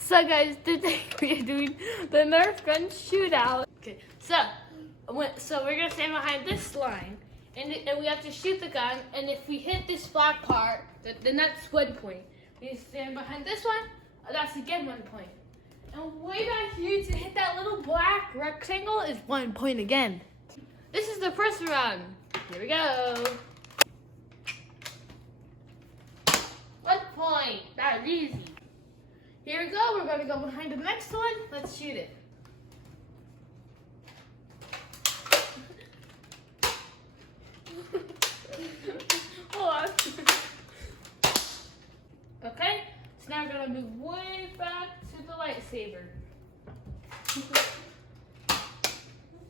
So guys, today we're doing the Nerf gun shootout. Okay, so we're gonna stand behind this line, and we have to shoot the gun. And if we hit this black part, then that's 1 point. We stand behind this one, that's again 1 point. And way back here to hit that little black rectangle is 1 point again. This is the first round. Here we go. 1 point. That is easy. Here we go. We're going to go behind the next one. Let's shoot it. Hold on. Okay. So now we're going to move way back to the lightsaber.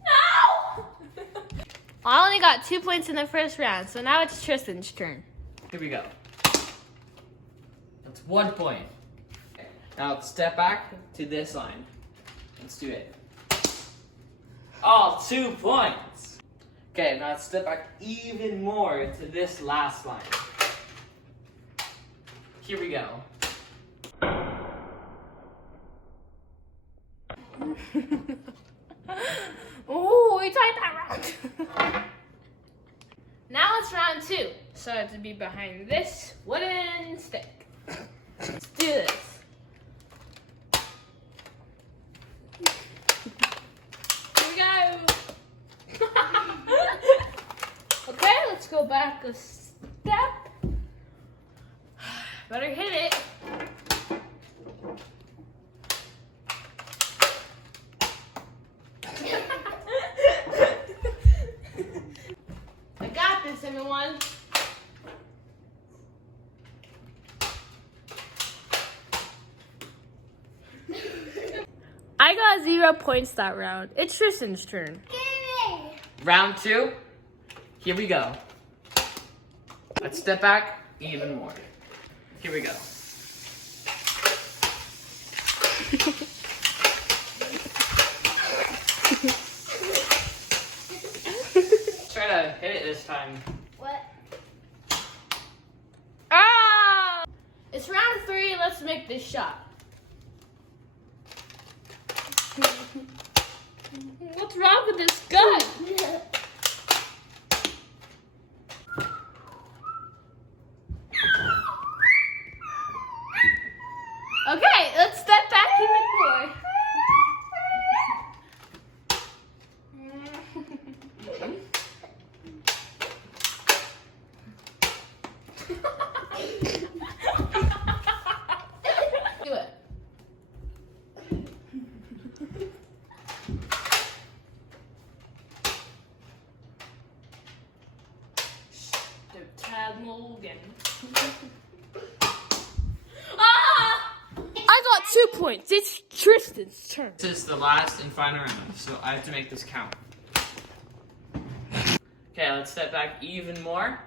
No! I only got 2 points in the first round, so now it's Tristan's turn. Here we go. That's 1 point. Now let's step back to this line. Let's do it. Oh, 2 points. Okay, now let's step back even more to this last line. Here we go. Ooh, we tied that round. Now it's round 2. So I have to be behind this wooden stick. Let's do this. Here we go. Okay, let's go back a step. Better hit it. I got this, everyone. I got 0 points that round. It's Tristan's turn. Round 2. Here we go. Let's step back even more. Here we go. Try to hit it this time. What? Ah! It's round 3. Let's make this shot. What's wrong with this gun? Okay, let's step back even more. Do it. Tad Morgan. Ah! I got 2 points. It's Tristan's turn. This is the last and final round, so I have to make this count. Okay, let's step back even more.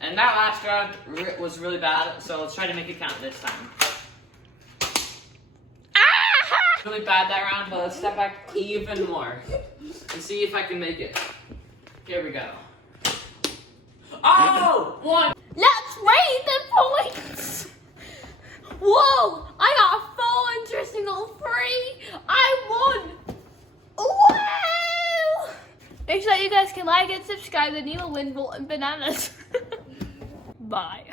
And that last round was really bad, so let's try to make it count this time. Ah! Really bad that round, but let's step back even more and see if I can make it. Here we go. Oh! 1. Let's rate the points. Whoa! I got 4 and Tristan got 3. I won. Wow! Make sure you guys can like and subscribe, and you will win Volt and bananas. Bye.